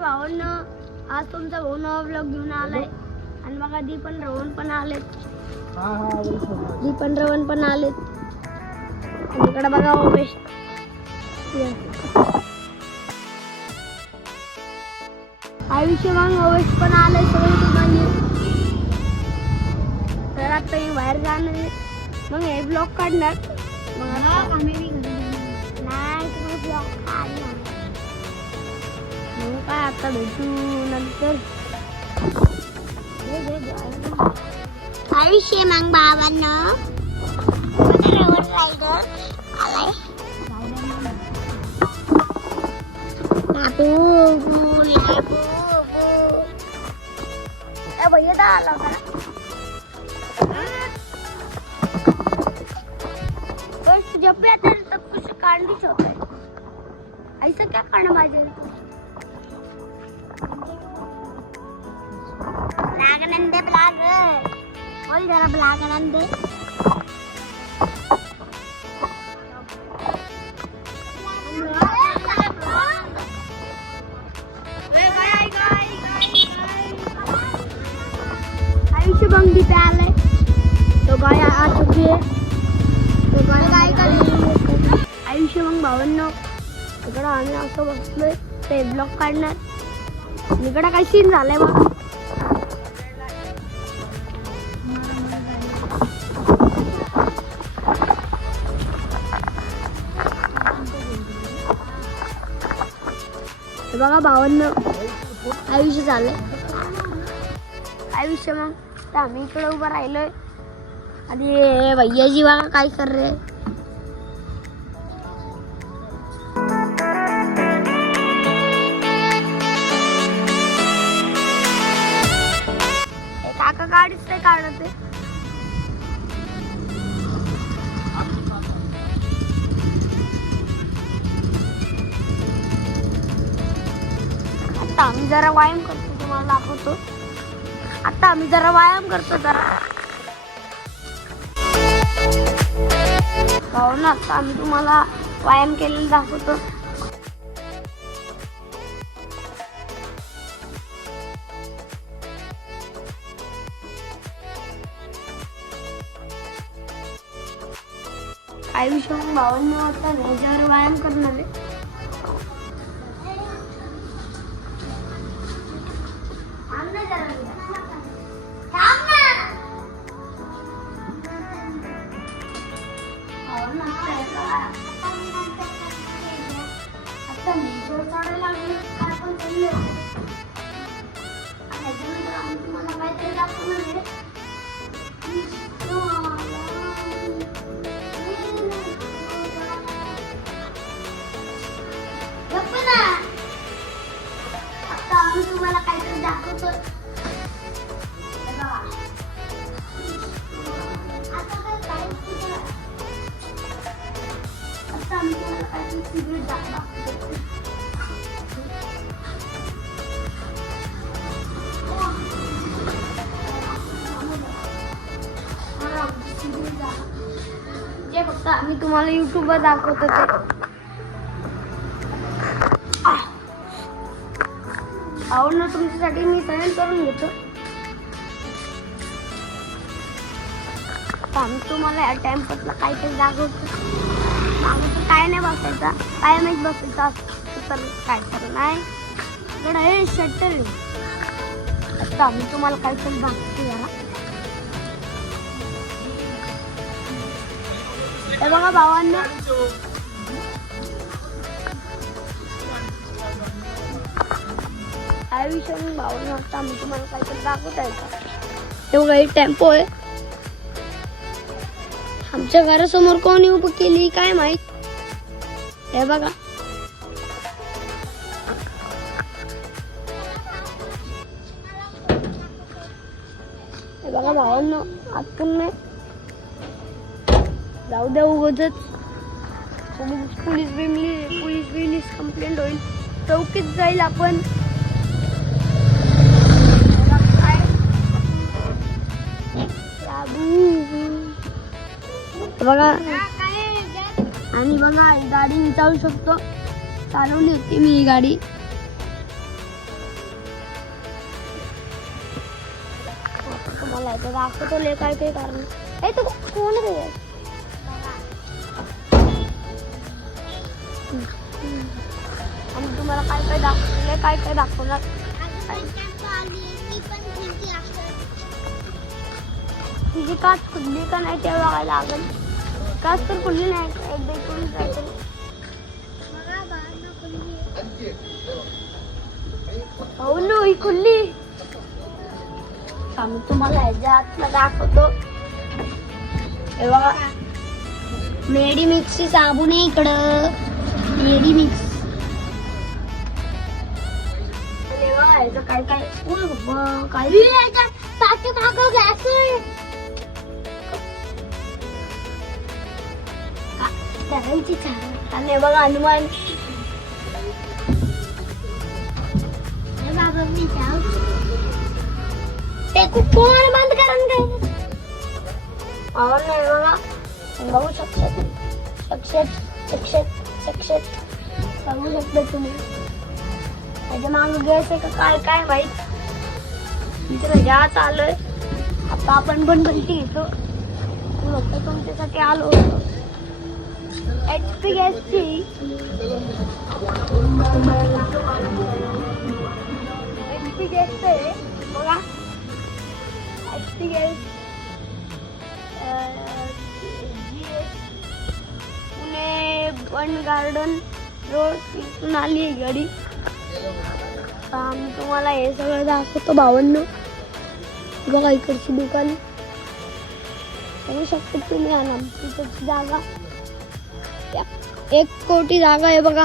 भावांनो, आज तुमचा भाऊ नवा ब्लॉग घेऊन आलाय आणि बघा दीपन रवण पण आलेत. दीपन रवण पण आलेत. इकडे बघा ओवेश. आयुष्य मग ओवेश पण आलाय सगळे तुम्हाला. तर आता मी बाहेर जाणार आहे, मग हे ब्लॉग काढणार. मग आम्ही नाही तुम्ही ब्लॉग काढणार. मग काय आता भेटू नंतर. आयुष्य मग बाबांना रोड रायडर आलाय. भैया दा आला होता ना. जब भी आता है सब कुछ कांडिच होता है. ऐसा क्या करना माझे ब्लागनंदे ब्लाग बोल जरा ब्लागनंदे. आयुष्य बंगी पे आले तो गाय आ चुकी है. तो गाय का आयुष्य मग भावांनो इकडं आम्ही असं बसलोय ते ब्लॉग काढणार. इकडं काय सीन झालंय बघ. बघा भावांनो आयुष्य झालंय. आयुष्य मग तर आम्ही इकडे उभं राहिलोय आणि भैया जी बघा काय कर रे. काका गाडीच नाही काढत आहे. आता आम्ही जरा व्यायाम करतो तुम्हाला दाखवतो. आता आम्ही जरा व्यायाम करतो जरा हो ना. आता आम्ही तुम्हाला व्यायाम केलेला दाखवतो. आयुष्य भावांनी आता ह्याच्यावर व्यायाम करणार आहे. आता मी जर चढायला लागले काय पण चालले त्याच्यानंतर आम्ही तुम्हाला काहीतरी दाखवणार आहे. आता आम्ही तुम्हाला काहीतरी दाखवतो. आता आम्ही तुम्हाला काहीतरी सिगरेट दाखवतो. जे फक्त आम्ही तुम्हाला युट्यूबवर दाखवतो ते. आवडलं तुमच्यासाठी मी तयार करून घेतो. आम्ही तुम्हाला या टाइमपासला काहीतरी दाखवतो. मागं काय नाही बसायचा, काय नाही बसायचा तर काय तर नाही. इकडं हे शटल. आता आम्ही तुम्हाला काहीतरी दाखवतो याला. हे बघा भावांना आयुष्य भावांना आता आम्ही तुम्हाला काहीतरी दाखवता येतं. हे बघा हे टेम्पो आहे. आमच्या घरासमोर कोणी उभं केली काय माहित. हे बघा हे बघा भावांना आपण नाही जाऊ द्या उगाचच पोलीस कंप्लेंट होईल. चौकीत जाईल आपण. बघा आणि बघा गाडी मी चालू शकतो. चालवली होती मी ही गाडी. तुम्हाला याचं दाखवतो लय काय काय कारण. हे तो कोण रे? आम्ही तुम्हाला काय काय दाखवले, काय काय दाखवणार. तिची काच खुदली का नाही ते बघायला लागेल. काच तर खुदली नाही, एकदा इकडून जायचं. हो नो, ही खुल्ली. आम्ही तुम्हाला ह्याच्या आतला दाखवतो. हे बघा, मेडी मिक्सची साबण आहे इकडं. मेडी मिक्स. हे बघा ह्याचं काय काय काय टाके टाका गॅस करायची छान. आणि बघा हनुमान. ते कोण बंद करून काय आवाज नाही बघा. बघू बघू शकता तुम्ही. त्याच्या मागे गॅस आहे का काय काय माहित. इथे जात आलोय आता. आपण पण गलती घेतो. फक्त तुमच्यासाठी आलो होतो. HP गॅसची HP गॅस आहे बघा. HP gas Pune one garden road इथून आली आहे गाडी. आम्ही तुम्हाला हे सगळं दाखवतो. 52 बघा इकडची दुकान बघू शकतो तुम्ही. आमची जागा 1 कोटी जागा आहे बघा.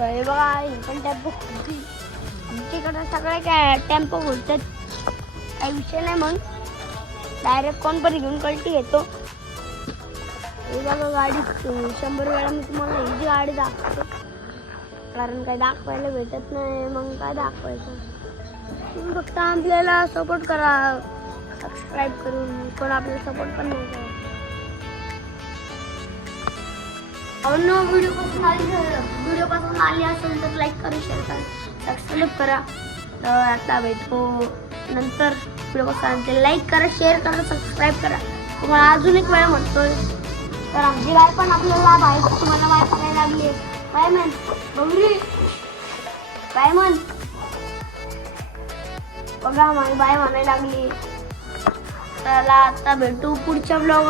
हे बघा हे पण टेम्पो खुलती. आमच्याकडे सगळे काय टेम्पो खुलतात. काही विषय नाही. मग डायरेक्ट कोण पण घेऊन कल्टी घेतो. हे बघा गाडी 100 वेळा मी तुम्हाला ही जी गाडी दाखवतो. कारण काय दाखवायला भेटत नाही. मग काय दाखवायचं. तुम्ही फक्त आपल्याला सपोर्ट करा सबस्क्राईब करून. पण आपल्याला सपोर्ट पण नाही करा. व्हिडिओ पासून आली असेल तर लाईक करा, शेअर करा, सबस्क्राईब करा. तर आता भेटतो नंतर व्हिडिओ पासून. लाईक करा, शेअर करा, सबस्क्राईब करा. तुम्हाला अजून एक वेळा म्हणतोय. तर आमची गाय पण आपल्याला बाहेर तुम्हाला बाय करायला लागली. काय म्हण बघली काय म्हण बघा माझी बाय म्हणायला लागली. चला आता भेटू पुढच्या ब्लॉग.